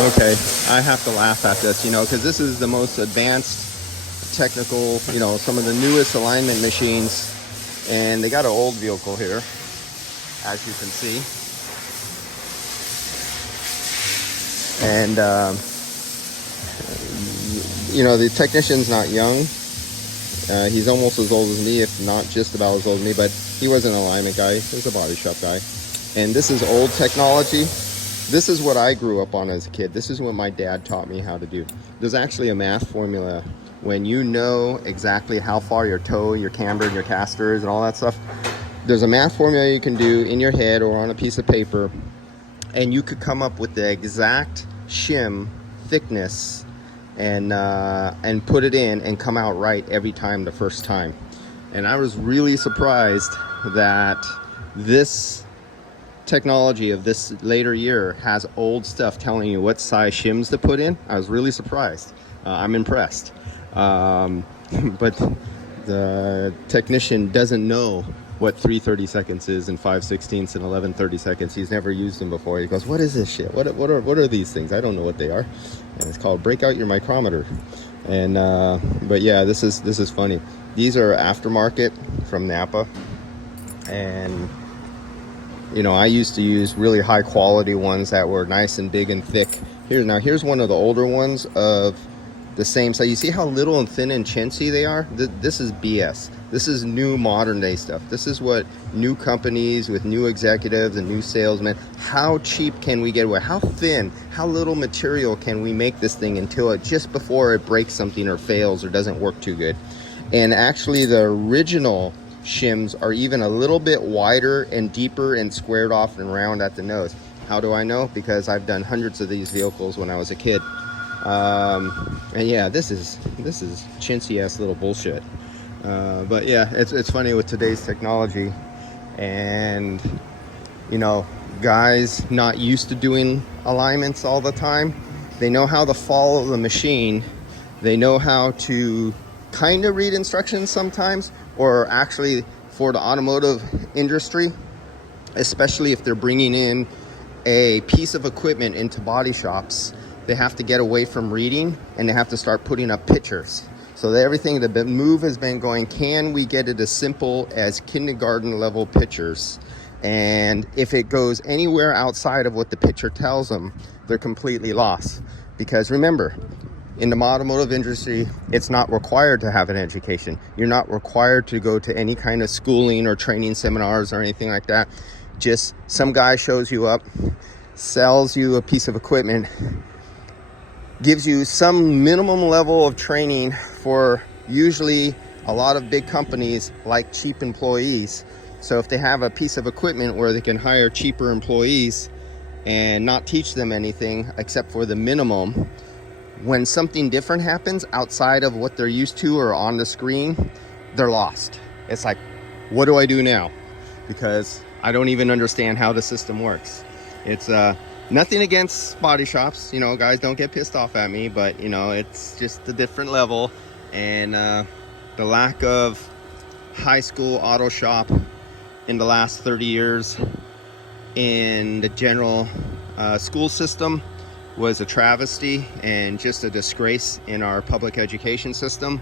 Okay, I have to laugh at this, because this is the most advanced technical, some of the newest alignment machines, and they got an old vehicle here, as you can see. And, the technician's not young. He's almost as old as me, if not just about as old as me, but he wasn't an alignment guy. He was a body shop guy. And this is old technology. This is what I grew up on as a kid. This is what my dad taught me how to do. There's actually a math formula when you know exactly how far your toe, your camber, and your caster is and all that stuff. There's a math formula you can do in your head or on a piece of paper, and you could come up with the exact shim thickness and put it in and come out right every time the first time. And I was really surprised that this technology of this later year has old stuff telling you what size shims to put in. I was really surprised. I'm impressed. But the technician doesn't know what 3/32 is and 5/16 and 11/32. He's never used them before. He goes, "What is this shit? What are these things? I don't know what they are." And it's called break out your micrometer. And but yeah, this is funny. These are aftermarket from Napa, and I used to use really high quality ones that were nice and big and thick. Here's one of the older ones of the same size. You see how little and thin and chintzy they are? This is BS. This is new modern day stuff. This is what new companies with new executives and new salesmen, how cheap can we get away? How thin, how little material can we make this thing until just before it breaks something or fails or doesn't work too good? And actually the original shims are even a little bit wider and deeper and squared off and round at the nose. How do I know? Because I've done hundreds of these vehicles when I was a kid. And yeah, this is chintzy ass little bullshit. But yeah, it's funny with today's technology, and guys not used to doing alignments all the time. They know how to follow the machine. They know how to kind of read instructions sometimes, or actually for the automotive industry, especially if they're bringing in a piece of equipment into body shops, they have to get away from reading and they have to start putting up pictures. So everything, the move has been going, can we get it as simple as kindergarten level pictures? And if it goes anywhere outside of what the picture tells them, they're completely lost. Because remember, in the automotive industry, it's not required to have an education. You're not required to go to any kind of schooling or training seminars or anything like that. Just some guy shows you up, sells you a piece of equipment, gives you some minimum level of training for usually a lot of big companies like cheap employees. So if they have a piece of equipment where they can hire cheaper employees and not teach them anything except for the minimum, when something different happens outside of what they're used to or on the screen, they're lost. It's like, what do I do now? Because I don't even understand how the system works. It's nothing against body shops, guys, don't get pissed off at me, but it's just a different level. And the lack of high school auto shop in the last 30 years in the general school system was a travesty and just a disgrace in our public education system.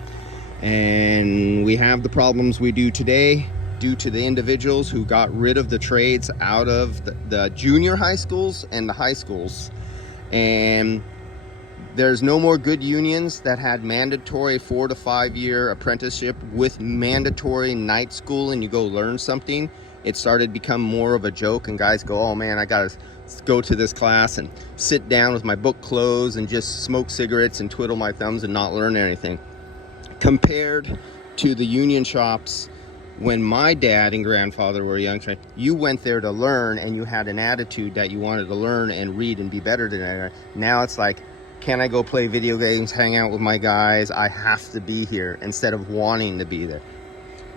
And we have the problems we do today due to the individuals who got rid of the trades out of the junior high schools and the high schools. And there's no more good unions that had mandatory 4 to 5 year apprenticeship with mandatory night school and you go learn something. It started to become more of a joke, and guys go, oh man, I gotta go to this class and sit down with my book closed and just smoke cigarettes and twiddle my thumbs and not learn anything. Compared to the union shops when my dad and grandfather were young, you went there to learn and you had an attitude that you wanted to learn and read and be better than that. Now it's like, can I go play video games, hang out with my guys? I have to be here instead of wanting to be there.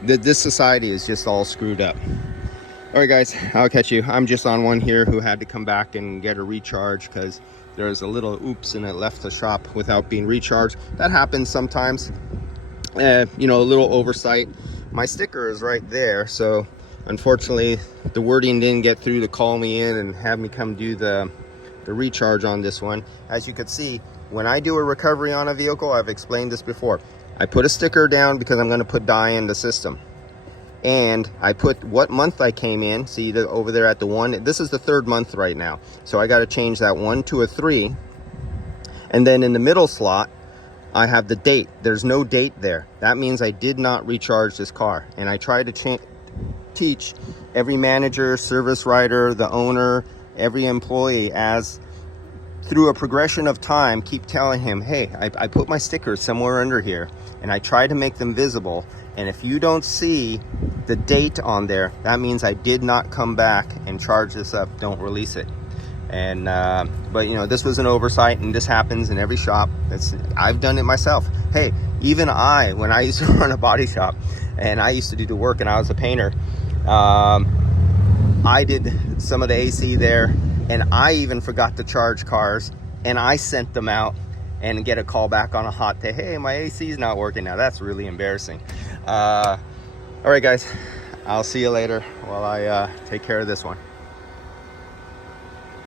This society is just all screwed up. All right, guys, I'll catch you. I'm just on one here who had to come back and get a recharge because there was a little oops and it left the shop without being recharged. That happens sometimes. A little oversight. My sticker is right there, so unfortunately the wording didn't get through to call me in and have me come do the the recharge on this one. As you can see, when I do a recovery on a vehicle, I've explained this before, I put a sticker down because I'm going to put dye in the system. And I put what month I came in. See over there at the 1, this is the 3rd month right now, so I got to change that 1 to a 3. And then in the middle slot I have the date. There's no date there. That means I did not recharge this car. And I try to teach every manager, service writer, the owner, every employee, as through a progression of time, keep telling him, hey, I put my stickers somewhere under here, and I try to make them visible. And if you don't see the date on there, that means I did not come back and charge this up. Don't release it. And but you know, this was an oversight, and this happens in every shop. I've done it myself. Hey, even when I used to run a body shop and I used to do the work and I was a painter, I did some of the AC there, and I even forgot to charge cars, and I sent them out and get a call back on a hot day. Hey, my AC is not working now. That's really embarrassing. All right, guys, I'll see you later while I take care of this one.